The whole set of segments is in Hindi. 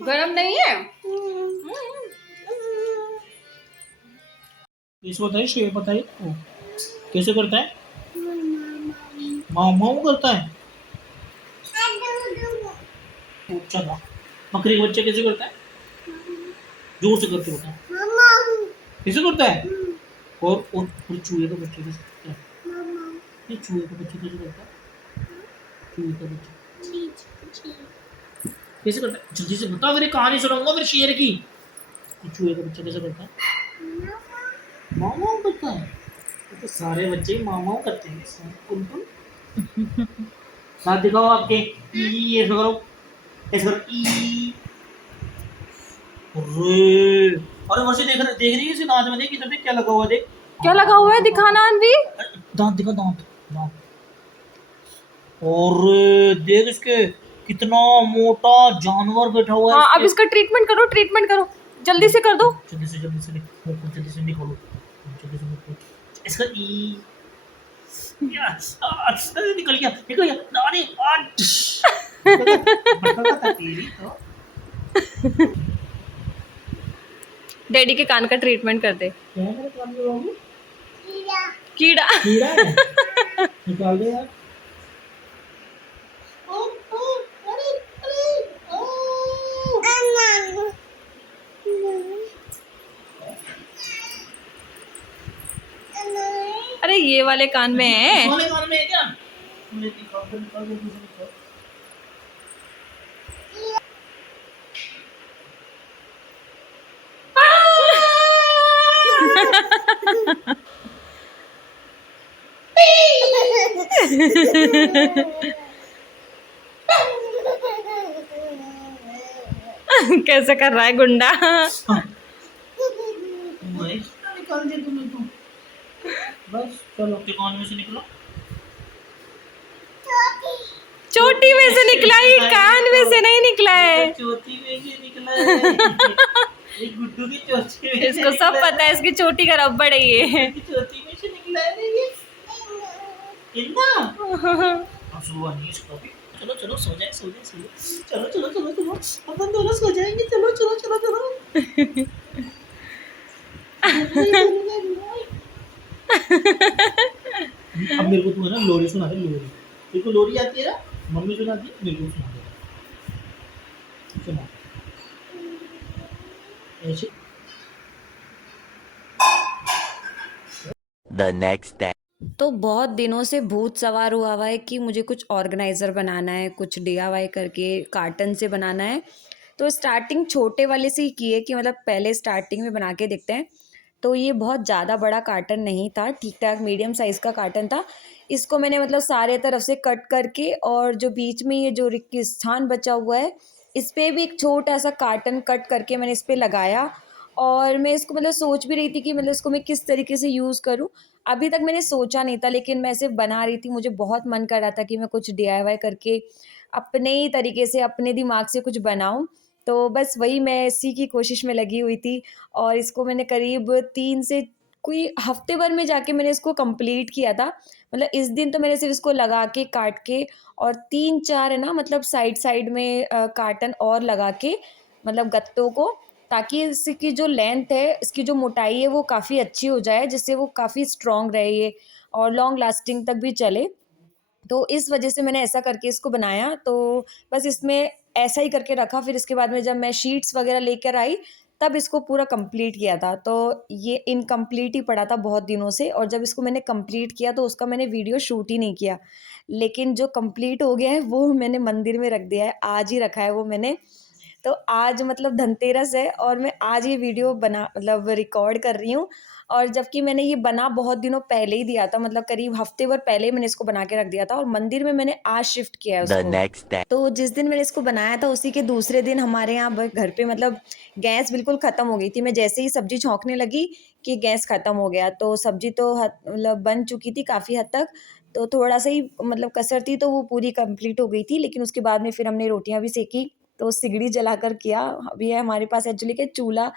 गरम नहीं है। इसको बताइए, शेप बताइए। ओ, कैसे करता है? माऊ माऊ करता है। अच्छा था। बकरी के बच्चे कैसे करता है? जोर से करके बता। कैसे करता है? और चूहे का बच्चा कैसे करता है? ये चूहे का बच्चा कैसे करता है? चूहे का बच्चा कैसे करता है? जल्दी से बता, मेरी कहानी सुनाऊंगा फिर शेर की। ये चूहे का बच्चा कैसे करता है? माऊ माऊ करता है। ये तो सारे बच्चे माऊ माऊ करते हैं। कुन दांत दिखाओ आपके। ई, ऐसा करो, ऐसा करो। ई, अरे अरे वर्षी देख रही है इसे दांत में, देख इधर देख क्या लगा हुआ है, देख। क्या लगा हुआ है, दिखाना अनवी। दांत दिखा, दांत दांत। और देख इसके, कितना मोटा जानवर बैठा हुआ है हाँ, अब इसके। इसका ट्रीटमेंट करो, ट्रीटमेंट करो, जल्दी से कर दो। जल्दी से मुंह को जल्दी से निकालो। जल्दी से मुंह को इसका ई, निकल गया, निकल गया। नानी तेरी तो। डैडी के कान का ट्रीटमेंट कर दे। क्या है मेरे कान में बाबू? कीड़ा। कीड़ा है। निकाल दे यार। अरे ये वाले कान में है। सोने कान में है क्या? निकाल दे, निकाल दे, निकाल। कैसे कर रहा है गुंडा। निकाल दिया तुमने तो। बस चलो, आपके कान में से निकलो। चोटी में से निकला, ये कान में से नहीं निकला है। चोटी में से निकला है। ये गुड्डू की चोटी में से इसको सब निकला पता है, इसकी चोटी का रबड़ है ये। है। चोटी में से निकला है ये। इतना अब सुबह नहीं इसको भी। चलो चलो, सो जाए, सो जाए, सो जाए। चलो चलो चलो चलो, अपन दोनों सो जाएंगे। चलो चलो चलो चलो। अब मेरे को तू है ना लोरी सुना दे, लोरी। तेरे को लोरी आती है ना? मम्मी सुनाती है, मेरे को सुना दे। सुना ऐसे। The next day. तो बहुत दिनों से भूत सवार हुआ है कि मुझे कुछ ऑर्गेनाइज़र बनाना है, कुछ डीआईवाई करके कार्टन से बनाना है। तो स्टार्टिंग छोटे वाले से ही की है कि मतलब पहले स्टार्टिंग में बना के देखते हैं। तो ये बहुत ज़्यादा बड़ा कार्टन नहीं था, ठीक ठाक मीडियम साइज़ का कार्टन था। इसको मैंने मतलब सारे तरफ से कट करके, और जो बीच में ये जो रिक्त स्थान बचा हुआ है, इस पे भी एक छोटा सा कार्टन कट करके मैंने इस पे लगाया। और मैं इसको मतलब सोच भी रही थी कि मतलब इसको मैं किस तरीके से यूज़ करूँ। अभी तक मैंने सोचा नहीं था, लेकिन मैं सिर्फ़ बना रही थी। मुझे बहुत मन कर रहा था कि मैं कुछ डीआईवाई करके अपने ही तरीके से, अपने दिमाग से कुछ बनाऊँ। तो बस वही मैं इसी की कोशिश में लगी हुई थी। और इसको मैंने करीब 3 से कोई हफ़्ते भर में जाके मैंने इसको कंप्लीट किया था। मतलब इस दिन तो मैंने सिर्फ़ इसको लगा के, काट के, और 3-4 है ना मतलब साइड-साइड में कार्टन और लगा के, मतलब गत्तों को, ताकि इसकी जो लेंथ है, इसकी जो मोटाई है वो काफ़ी अच्छी हो जाए, जिससे वो काफ़ी स्ट्रॉन्ग रहे ये और लॉन्ग लास्टिंग तक भी चले। तो इस वजह से मैंने ऐसा करके इसको बनाया। तो बस इसमें ऐसा ही करके रखा। फिर इसके बाद में जब मैं शीट्स वग़ैरह लेकर आई, तब इसको पूरा कंप्लीट किया था। तो ये इनकम्प्लीट ही पड़ा था बहुत दिनों से, और जब इसको मैंने कंप्लीट किया तो उसका मैंने वीडियो शूट ही नहीं किया। लेकिन जो कंप्लीट हो गया है वो मैंने मंदिर में रख दिया है, आज ही रखा है वो मैंने। तो आज मतलब धनतेरस है और मैं आज ये वीडियो बना मतलब रिकॉर्ड कर रही हूँ। और जबकि मैंने ये बना बहुत दिनों पहले ही दिया था, मतलब करीब हफ्ते भर पहले मैंने इसको बना के रख दिया था, और मंदिर में मैंने आज शिफ्ट किया है The उसको। next day. तो जिस दिन मैंने इसको बनाया था उसी के दूसरे दिन हमारे यहाँ घर पे मतलब गैस बिल्कुल ख़त्म हो गई थी। मैं जैसे ही सब्ज़ी छौंकने लगी कि गैस ख़त्म हो गया। तो सब्ज़ी तो मतलब बन चुकी थी काफ़ी हद तक। तो थोड़ा सा ही मतलब कसर थी, तो वो पूरी कंप्लीट हो गई थी। लेकिन उसके बाद में फिर हमने रोटियाँ भी सेकी, तो सिगड़ी जलाकर किया। अभी है हमारे पास एक्चुअली क्या, चूल्हा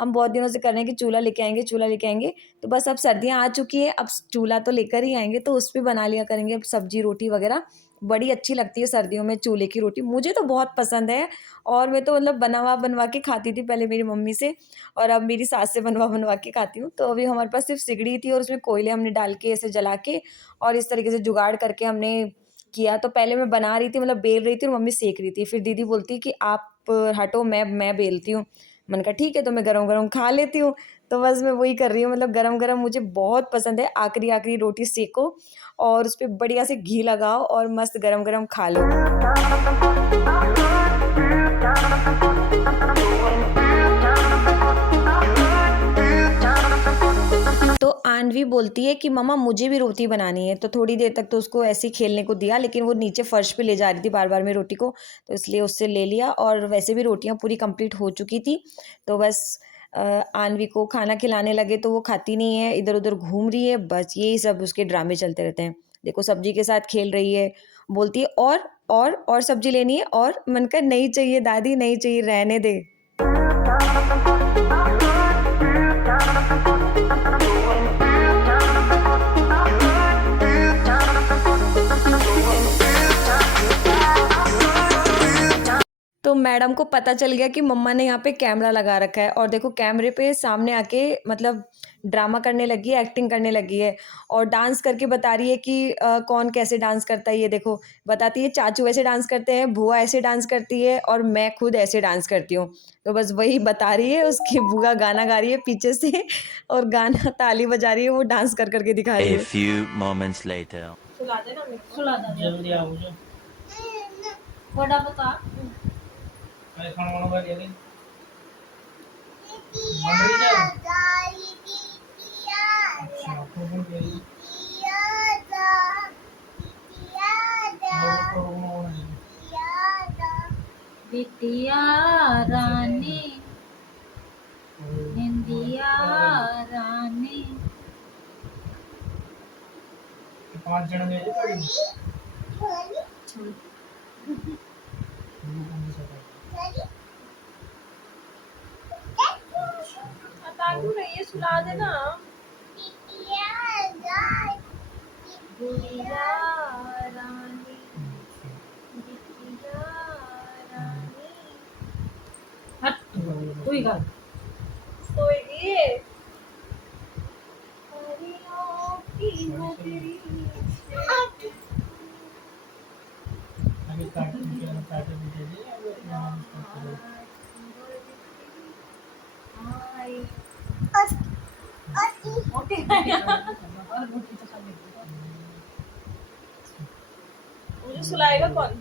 हम बहुत दिनों से कर रहे हैं कि चूल्हा लेके आएँगे, चूल्हा लेके आएँगे। तो बस अब सर्दियाँ आ चुकी हैं, अब चूल्हा तो लेकर ही आएँगे, तो उस पे बना लिया करेंगे अब सब्ज़ी, रोटी वग़ैरह। बड़ी अच्छी लगती है सर्दियों में चूल्हे की रोटी, मुझे तो बहुत पसंद है। और मैं तो मतलब बनवा के खाती थी पहले मेरी मम्मी से, और अब मेरी सास से बनवा के खाती हूँ। तो अभी हमारे पास सिर्फ़ सिगड़ी थी और उसमें कोयले हमने डाल के ऐसे जला के और इस तरीके से जुगाड़ करके हमने किया। तो पहले मैं बना रही थी, मतलब बेल रही थी और मम्मी सेंक रही थी। फिर दीदी बोलती कि आप हटो, मैं बेलती हूँ। मैंने कहा ठीक है, तो मैं गरम-गरम खा लेती हूँ। तो बस मैं वही कर रही हूँ, मतलब गरम-गरम मुझे बहुत पसंद है। आखिरी-आखिरी रोटी सेंको और उसपे बढ़िया से घी लगाओ और मस्त गरम-गरम खा लो। तो आन्वी बोलती है कि मम्मा मुझे भी रोटी बनानी है। तो थोड़ी देर तक तो उसको ऐसे ही खेलने को दिया, लेकिन वो नीचे फर्श पे ले जा रही थी बार-बार में रोटी को, तो इसलिए उससे ले लिया। और वैसे भी रोटियाँ पूरी कंप्लीट हो चुकी थी। तो बस आन्वी को खाना खिलाने लगे तो वो खाती नहीं है, इधर-उधर घूम रही है, बस यही सब उसके ड्रामे चलते रहते हैं। देखो सब्जी के साथ खेल रही है, बोलती है और सब्जी लेनी है और? मैंने कहा नहीं चाहिए दादी, नहीं चाहिए, रहने दे। तो मैडम को पता चल गया कि मम्मा ने यहाँ पे कैमरा लगा रखा है, और देखो कैमरे पे सामने आके मतलब ड्रामा करने लगी है, एक्टिंग करने लगी है और डांस करके बता रही है कि कौन कैसे डांस करता है। ये देखो बताती है चाचू ऐसे डांस करते हैं, बुआ ऐसे डांस करती है और मैं खुद ऐसे डांस करती हूँ। तो बस वही बता रही है, उसकी बुआ गाना गा रही है पीछे से और गाना ताली बजा रही है, वो डांस कर के दिखा रही A है। few moments later. सुला दे जल्दी आओ जो बड़ा बता मैं खाना वाना खा लिया बन रही जा अच्छा तो बन गई और बिटिया रानी इंदिया रानी 5 जन मेरे पड़ी ताकू नहीं है सुला देना गुड़िया रानी बिटिया रानी हट तू ही कर सोएगी हरियों की नगरी अभी कार्टून के अंदर कार्टून दे दे अब नाम करते हाय मुझे सुलाएगा कौन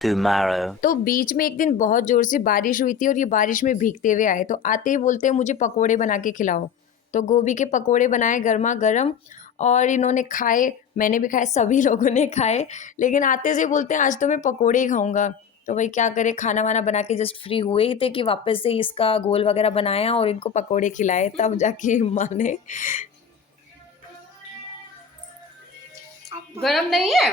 Tomorrow. तो बीच में एक दिन बहुत ज़ोर से बारिश हुई थी और ये बारिश में भीगते हुए आए, तो आते ही बोलते हैं मुझे पकोड़े बना के खिलाओ। तो गोभी के पकोड़े बनाए गरमा-गरम और इन्होंने खाए, मैंने भी खाए, सभी लोगों ने खाए। लेकिन आते से बोलते हैं आज तो मैं पकोड़े ही खाऊँगा। तो भाई क्या करें, खाना-वाना बना के जस्ट फ्री हुए ही थे कि वापस से इसका गोल वगैरह बनाया और इनको पकोड़े खिलाए, तब जाके माने। गरम नहीं है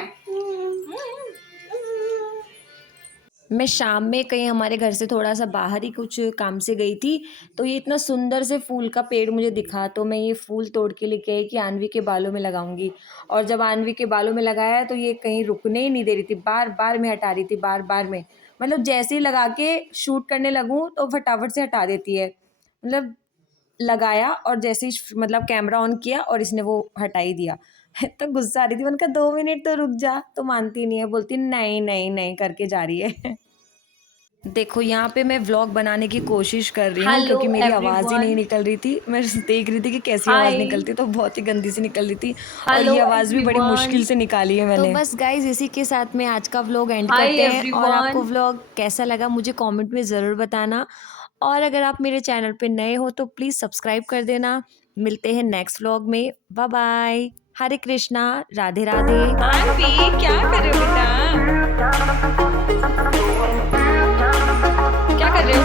मैं शाम में कहीं हमारे घर से थोड़ा-सा बाहर ही कुछ काम से गई थी, तो ये इतना सुंदर से फूल का पेड़ मुझे दिखा, तो मैं ये फूल तोड़ के लेके आई कि आणवी के बालों में लगाऊँगी। और जब आणवी के बालों में लगाया तो ये कहीं रुकने ही नहीं दे रही थी, बार-बार में हटा रही थी, बार-बार में। मतलब जैसे ही लगा के शूट करने लगूँ तो फटाफट से हटा देती है। मतलब लगाया और जैसे ही मतलब कैमरा ऑन किया और इसने वो हटा ही दिया। तो गुस्सा आ रही थी, मैंने कहा 2 मिनट तो रुक जा, तो मानती नहीं है, बोलती नहीं, नहीं, नहीं करके जा रही है। देखो यहाँ पे मैं व्लॉग बनाने की कोशिश कर रही हूँ हेलो क्योंकि मेरी आवाज़ ही एवरीवन नहीं निकल रही थी। मैं देख रही थी कि कैसी आवाज़ हाय निकलती है, तो बहुत ही गंदी सी निकल रही थी और हेलो ये आवाज़ भी बड़ी एवरीवन मुश्किल से निकाली है मैंने। तो बस गाइज इसी के साथ में आज का व्लॉग एंड हाय करते हैं और आपको एवरीवन व्लॉग कैसा लगा मुझे कमेंट में ज़रूर बताना। और अगर आप मेरे चैनल पे नए हो तो प्लीज़ सब्सक्राइब कर देना। मिलते हैं नेक्स्ट व्लॉग में। Bye bye. Hare Krishna, Radhe Radhe. Aunty क्या कर रहे हो बेटा? क्या कर रहे हो?